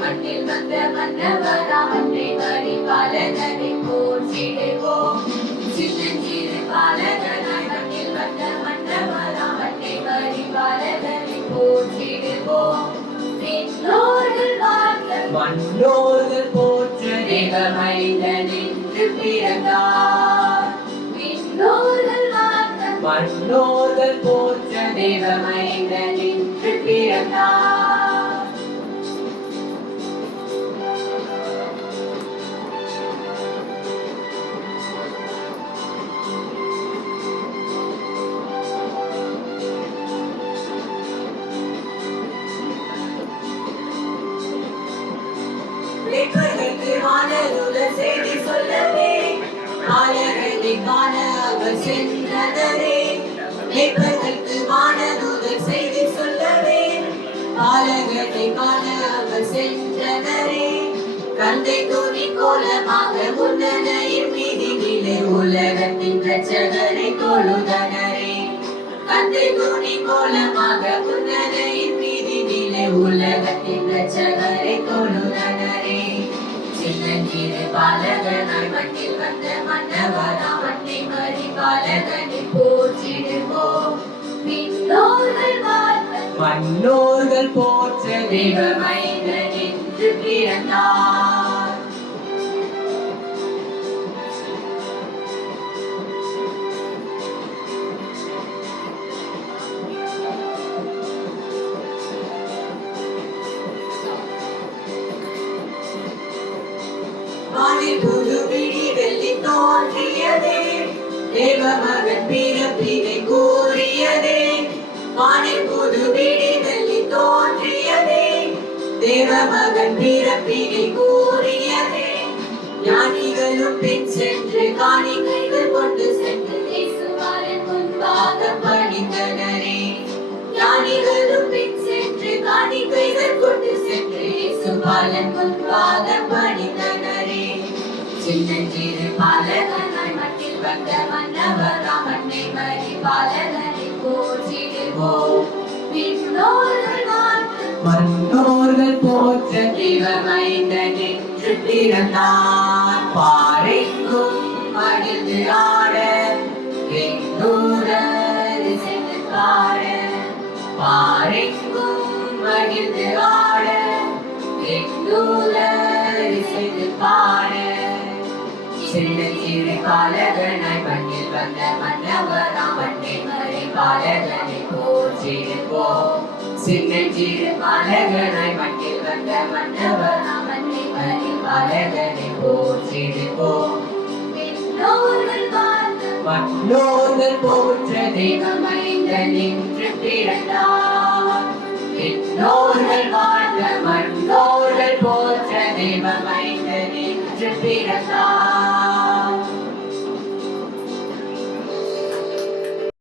மண்ணில் வந்த மன்னவரா மண்ணை வரி பாலகனை போற்றிடுவோம். சின்னஞ்சிறு பாலகனாய் மண்ணில் வந்த மன்னவரா மண்ணை வரி பாலகனை போற்றிடுவோம். மன்னோர்கள் போற்ற தேவமைந்தன் என்று பிறந்தார். மன்னோர்கள் போற்ற தேவமைந்தன் என்று பிறந்தார். செய்தி சொல்லவே ஆலயத்தை காண அவர் சென்றனரே. வானதூதர் செய்தி சொல்லவே ஆலயத்தை காண அவர் சென்றனரே. கந்தை தூணி கோலமாக முன்னணையின் மீதினிலே உலகத்தின் இரட்சகரை தொழுதனரே. கந்தை தூணி கோலமாக முன்னணையின் மீதினிலே உலகத்தின் இரட்சகரை தொழுதனரே. சின்னஞ்சிறு பாலகனாய் மண்ணில் வந்த மன்னவரா மண்ணை மறி பாலகனை போற்றிடுவோம். மன்னோர்கள் போற்ற தேவமைந்தன் என்று பிறந்தார். புதுவிழி வெள்ளி தோன்றியதே தேவமகன் பிறப்பினை கூறியதே. வானில் புதுவிழி வெள்ளி தோன்றியதே தேவமகன் பிறப்பினை கூறியதே. ஞானிகளும் பின் சென்று காணிக்கைகள் கொண்டு சென்று இயேசுவின் முன்பாக பணிந்தனரே. ஞானிகளும் பின் சென்று காணிக்கைகள் கொண்டு சென்று இயேசுவின் முன்பாக பணிந்தனரே. சின்னஞ்சிறு பாலகனாய் மண்ணில் வந்த மன்னவரா மண்ணை மறி பாலகனை போற்றிடுவோம். மன்னோர்கள் போற்ற தேவமைந்தன் என்று பிறந்தார். பாரெங்கும் மகிழ்ந்து ஆட எங்கூரர் இசைந்து பாட. பாரெங்கும் மகிழ்ந்து ஆட எங்கூரர் இசைந்து பாட. சின்னஞ்சிறு பாலகனாய் மண்ணில் வந்த மன்னவரா மண்ணை மறி பாலகனை போற்றிடுவோம். சின்னஞ்சிறு பாலகனாய் மண்ணில் வந்த மன்னவரா மண்ணை மறி பாலகனை போற்றிடுவோம். மன்னோர்கள் போற்ற தேவமைந்தன் என்று பிறந்தார். விண்ணோர்கள் வாழ்ந்த மன்னோர்கள் போற்ற தேவமைந்தன் என்று பிறந்தார்.